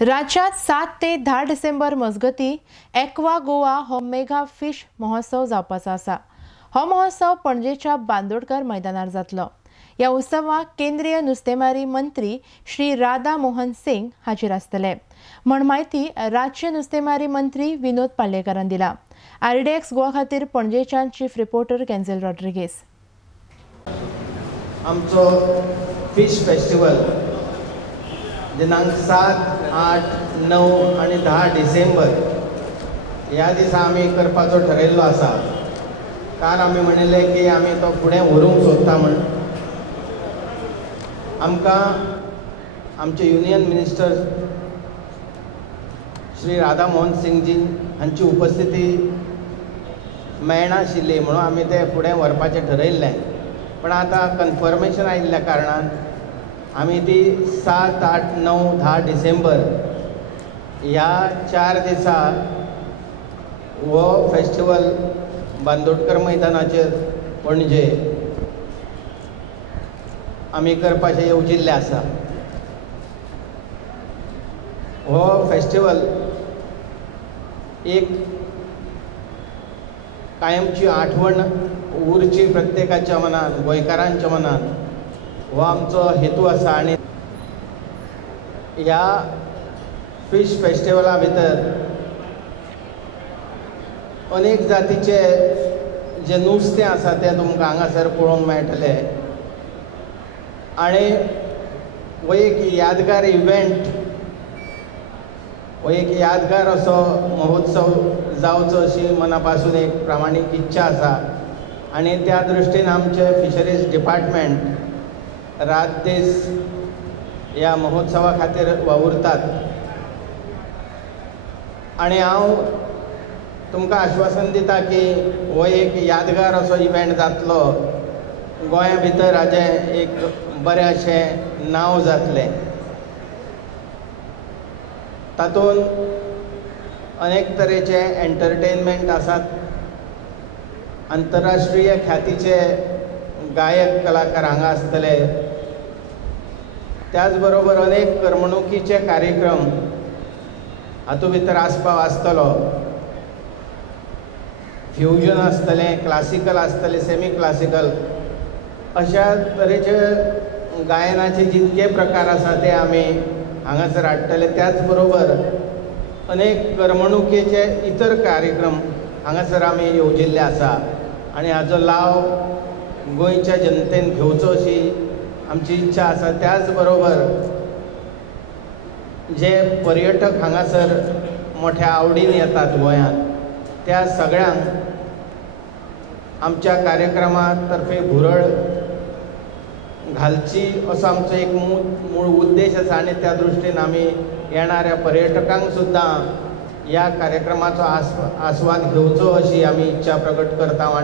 राज्यात 7 ते 10 डिसेंबर मजगती एक्वा गोवा हो मेगा फिश महोत्सव जावपाचो आसा। हो महोत्सव पणजेच्या बांदोडकर मैदानार जातलो। ह्या उत्सवाक केंद्रीय नुस्तेमारी मंत्री श्री राधा मोहन सिंग हाजीर आसतले म्हण माहिती राज्य नुस्तेमारी मंत्री विनोद पालेकरान दिला। RDX गोवा खातीर पणजेच्यान चीफ रिपोर्टर केन्झेल रॉड्रिगेज। आमचो फिश फेस्टिवल दिनांक 7, 8, 9 आणि 10 डिसेंबर ह्या दिसा आमी करपाचो ठरयल्लो आसा। काल आमी म्हणिल्लें की आमी तो फुडें व्हरूंक सोदता म्हण। आमकां आमचे युनियन मिनिस्टर श्री राधा मोहन सिंगजी हांची उपस्थिती मेळनाशिल्ली म्हणून आमी ते फुडें व्हरपाचें ठरयल्लें। पण आतां कन्फर्मेशन आयिल्ल्या कारणान आमी ती 7, 8, 9, 10 डिसेंबर ह्या 4 दिसा हो फेस्टिवल बांदोडकर मैदानाचेर पणजे आमी करपाचें येवजिल्ले आसा। हो फेस्टिवल एक कायमची आठवण उरची प्रत्येकाच्या मनान, गोंयकारांच्या मनान, हो आमचो हेतू आसा। आनी ह्या फिश फेस्टिवला भितर अनेक जातीचे जे नुस्तें आसा तें तुमकां हांगासर पळोवंक मेळटलें। आनी हो एक यादगार इव्हेंट, हो एक यादगार असो महोत्सव जावचो अशी मना पासून एक प्रामाणीक इच्छा आसा। आनी त्या दृश्टीन आमचे फिशरीज डिपार्टमेंट रात दीस ह्या महोत्सवा खातीर वावुरतात। आनी हांव तुमकां आश्वासन दिता की हो एक यादगार असो इव्हेंट जातलो। गोंया भितर हाजें एक बरें अशें नांव जातलें। तातूंत अनेक तरेचे एंटरटेनमेंट आसात। आंतरराष्ट्रीय ख्यातीचे गायक कलाकार हांगा आसतले। त्याच बरोबर अनेक करमणुकीचे कार्यक्रम हातूंत भितर आस्पाव आसतलो। फ्युजन आसतलें, क्लासिकल आसतलें, सेमी क्लासिकल, अशा तरेचे गायनाचे जितके प्रकार आसा ते आमी हांगासर हाडटले। त्याच बरोबर अनेक करमणुकीचे इतर कार्यक्रम हांगासर आमी येवजिल्ले आसा। आनी हाजो लाव गोंयच्या जनतेन घेवचो अशी आमची इच्छा आसा। त्याच बरोबर जे पर्यटक हांगासर मोठ्या आवडीन येतात गोंयांत, त्या सगळ्यांक आमच्या कार्यक्रमा तर्फे भुरळ घालची असो आमचो एक मूळ उद्देश आसा। आनी त्या दृश्टीन आमी येणाऱ्या पर्यटकांक सुद्दां ह्या कार्यक्रमाचो आस्वाद घेवचो अशी आमी इच्छा प्रकट करता।